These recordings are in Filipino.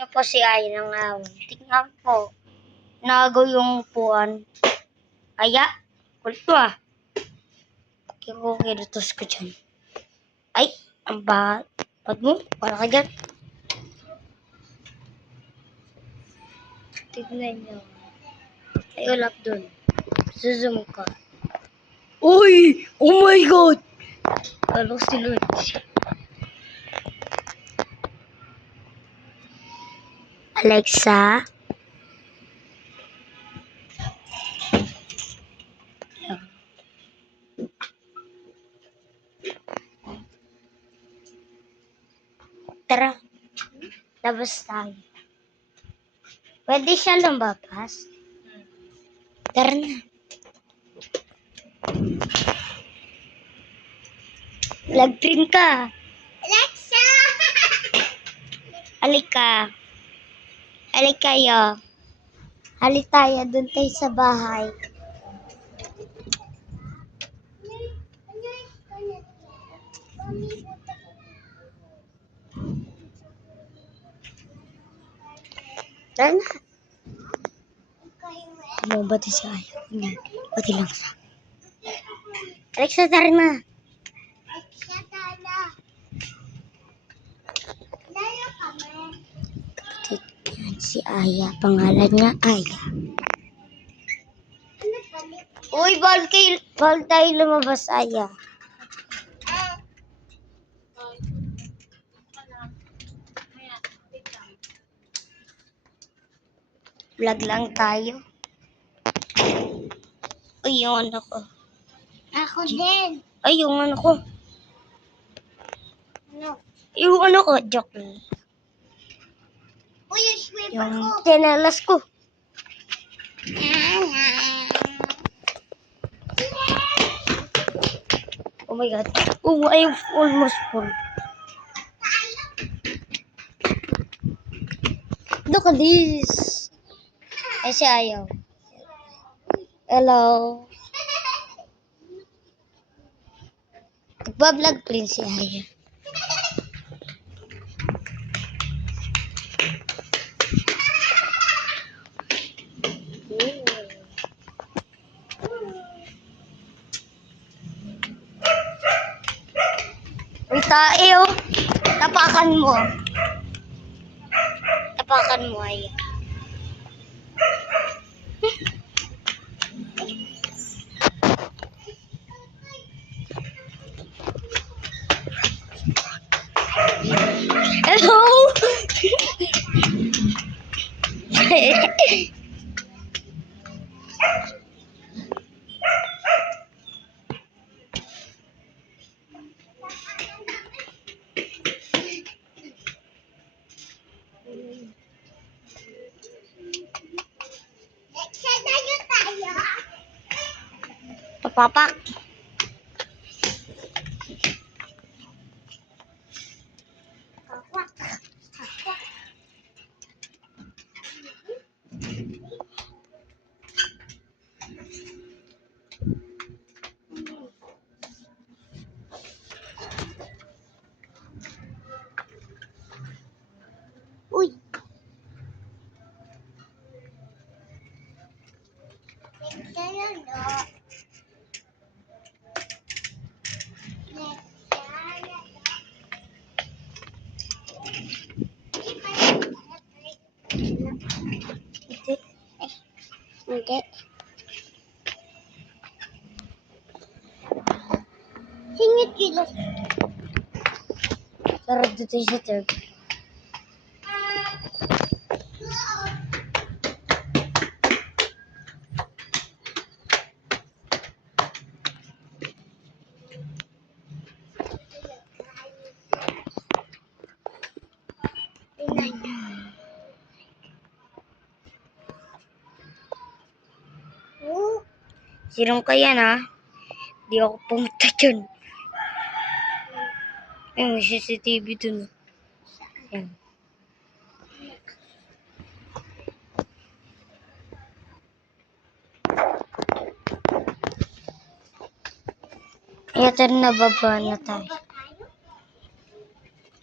Niya po si Ay ng tingnan po. Nagaw yung upuan. Aya, kulto ah. Kinukirutos ko dyan. Ay, ang bahat mo. Para ka dyan. Tignan niyo. Ay, ulap dun. Zoom ka. Uy! Oh my God! Ano si Lutz? Alexa? Tara. Labas tayo. Pwede siya lumabas? Tara na. Lagprin ka. Alexa! Halika. Halika kayo. Halik tayo. Doon tayo sa bahay. Tara na. Bumabati siya. Ayaw. Bati lang siya. Alexa, tara na. Alexa, tara. Layo kami. Yan si Aya. Pangalan niya Aya. Uy, bawal tayo lumabas, Aya. Vlog lang tayo. Uy, yung ano ko. Ako din. Ay, yung ano ko. Ano? Yung ano ko, joke lang. Uy, yung sweeper ko. Yung tinalas ko. Oh my God. Oh, I'm almost full. Look at this. Ay, siya ayaw. Hello. Nagbablog pa rin si Aya. Uy, tayo. Tapakan mo. Tapakan mo, Aya. Hello. Papak. Uy. Hindi. Singit kilos. Sarap dito sa tag. Sirong ka yan, ha? Di ako pumunta dyan. Ay, may CCTV dun. Yan. Kaya tayo nababa na tayo.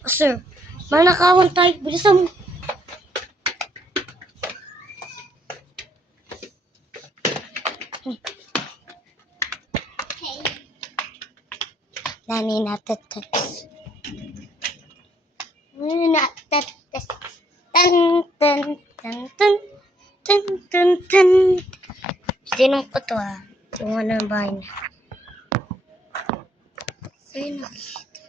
Oh, sir, manakawan tayo. Bilisan mo. Nani natatats. Natatats. Tan tan tan tan tan tan tan. Sinong ko to ah? Yung ano ng bahay na. Sino nakikita?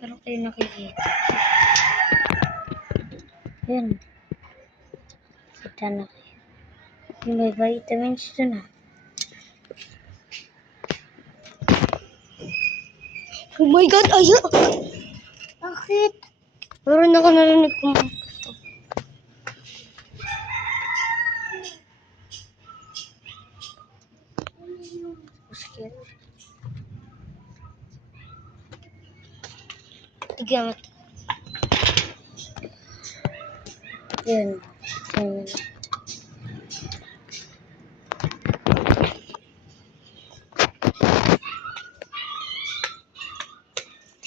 Pero kayo nakikita. Yun. Kita na kayo. Yung may vitamins dun ah. Oh my God! Ayo! Bakit? Meron ako narinig kumakas to. Scared. Tignan mo to. Yun. Yun.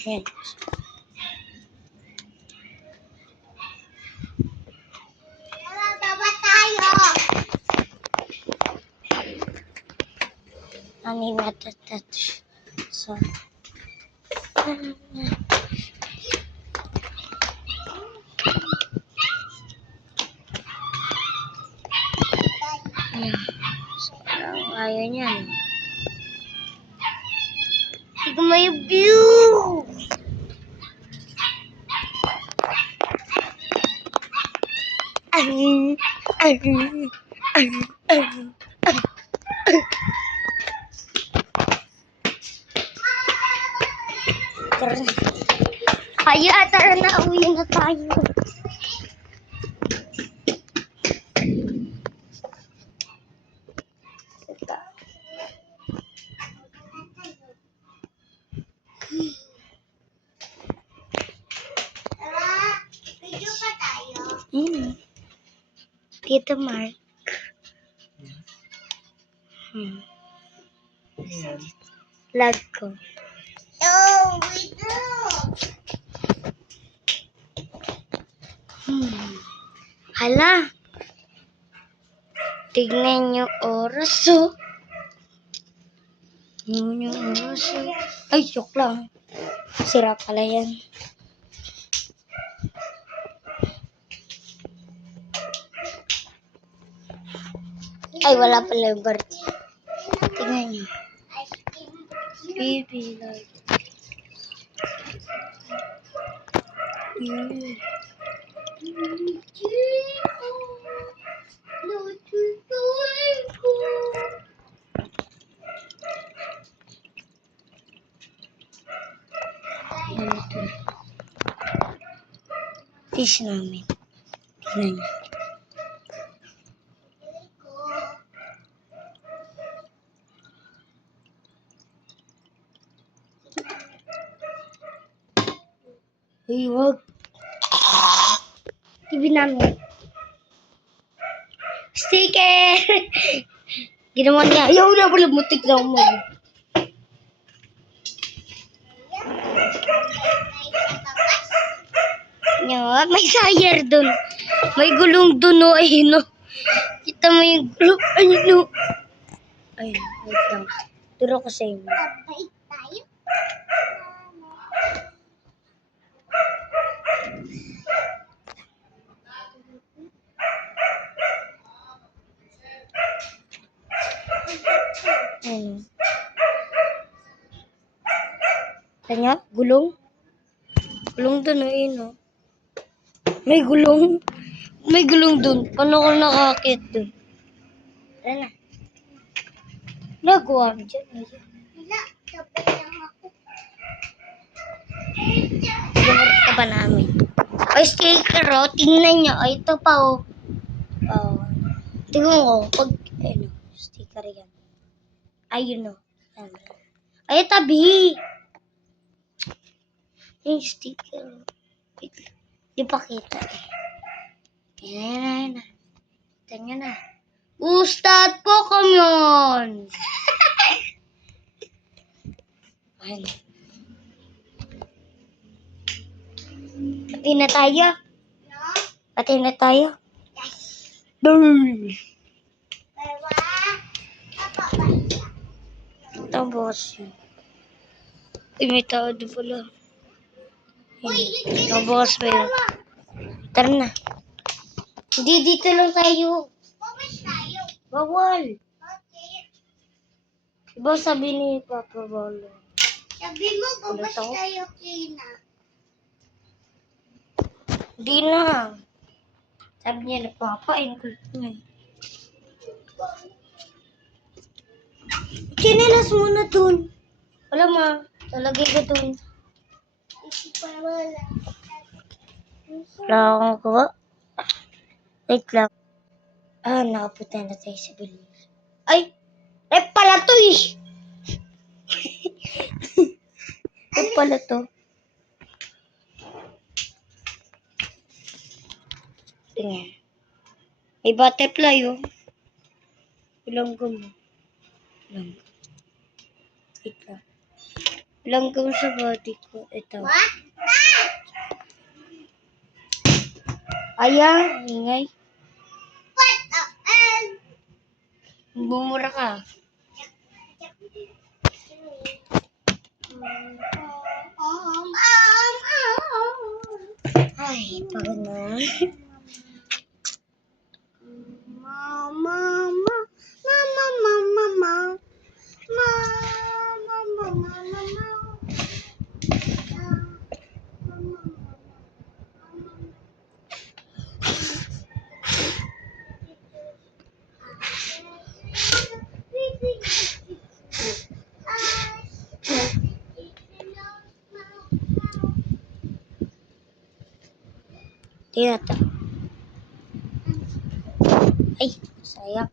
Yan. Baba tayo! Ani natatats. So. Ayaw niyan. Tignan mo yung view! Tara na. Kaya, tara na. Uwi na tayo. Video pa tayo? Tito Mark. Lag ko. Video! Hala. Tignan nyo oras oh. Tignan nyo oras oh. Ay, joke lang. Sira pala yan. Ay, wala pala yung birthday. Tingnan nyo. Baby light. Yan ito. Fish namin. Tingnan nyo. Uy, wag. TV namin. Sticker! Ginawa niya. Ayaw na pala mutik na mo. May sayar dun. May gulong dun o. Ayun o. Kita mo yung gulong. Ayun o. Ayun. Wait lang. Turo ko sa inyo. Ayun. Kanya? Gulong? Gulong dun o. Ayun o. May gulong. May gulong dun. Paano ko nakakit dun? Tara na. Nagawa mo dyan. Wala. Sabay lang ako. Ginamit ka ba namin? Ay, sticker o. Tingnan nyo. Ay, ito pa o. Tingnan ko. Pag, ayun o. Sticker yan. Ayun o. Ay, tabi. Yung sticker. Di pa kita eh. Yan. Kita nyo na. Ustad po kamyon. Ayan. Pati na tayo. Pati na tayo. Yes. Tapos yun. Uy, may tao doon pala. Tapos pa yun. Tara na. Hindi, dito lang tayo. Bawal. Diba sabi ni Papa bawal? Sabi mo, babas Ulit ako? tayo, Kina. Hindi na. Sabi niya na Papa, include na. Chinelas mo na dun. Wala ma, talagay ka dun. Isi pa wala. Wala akong kuha. Wait lang. Ah, nakapunta na tayo sa bilis. Ay! Rep pala to eh! Rep pala to. Tingnan. May butterfly oh. Ilonggo mo. Ilonggo. Wait lang. Ilonggo mo sa body ko. Ito. What? Ayan, ingay. What the hell? Bumura ka. Ay, pagod na. Tingnan to. Ay, sayang.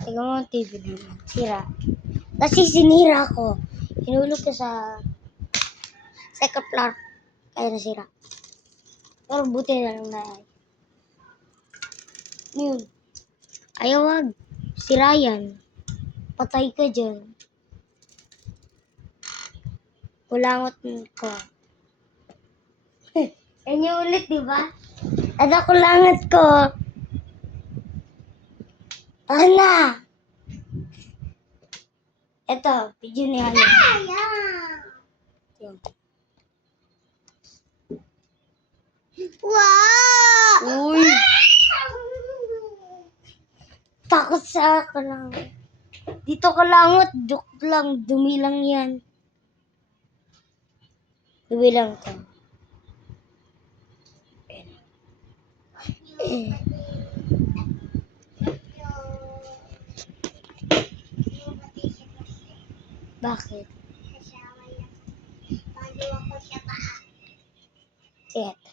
Tingnan mo ang TV naman. Sira. Kasi sinira ko. Hinulog ko sa second floor. Kaya nasira. Pero buti na lang na. Yun. Ayaw wag. Sira yan. Patay ka dyan. Kulangot ko. Yan yung ulit, di ba? Ada kulangot ko. Ana! Ito, video ni Halo. Yun. Wow! Uy! Takot sa kulangot. Dito kulangot, joke lang. Dumi lang yan. Dumi lang to. Bakit? Eto.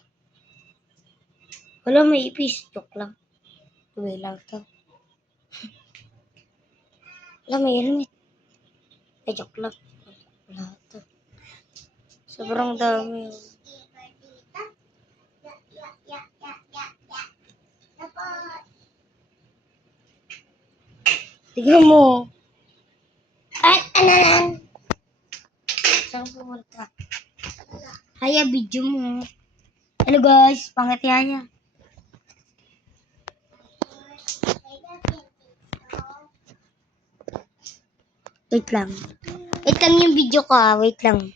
Wala may ipis. Joke lang. Dumi lang to. Wala may helmet. Ay, joke lang. Wala to. Sobrang dami. Tignan mo. At ano lang. Saan pumunta? Haya, video mo. Hello guys, pangit yaya. Wait lang. Wait lang yung video ko ah. Wait lang.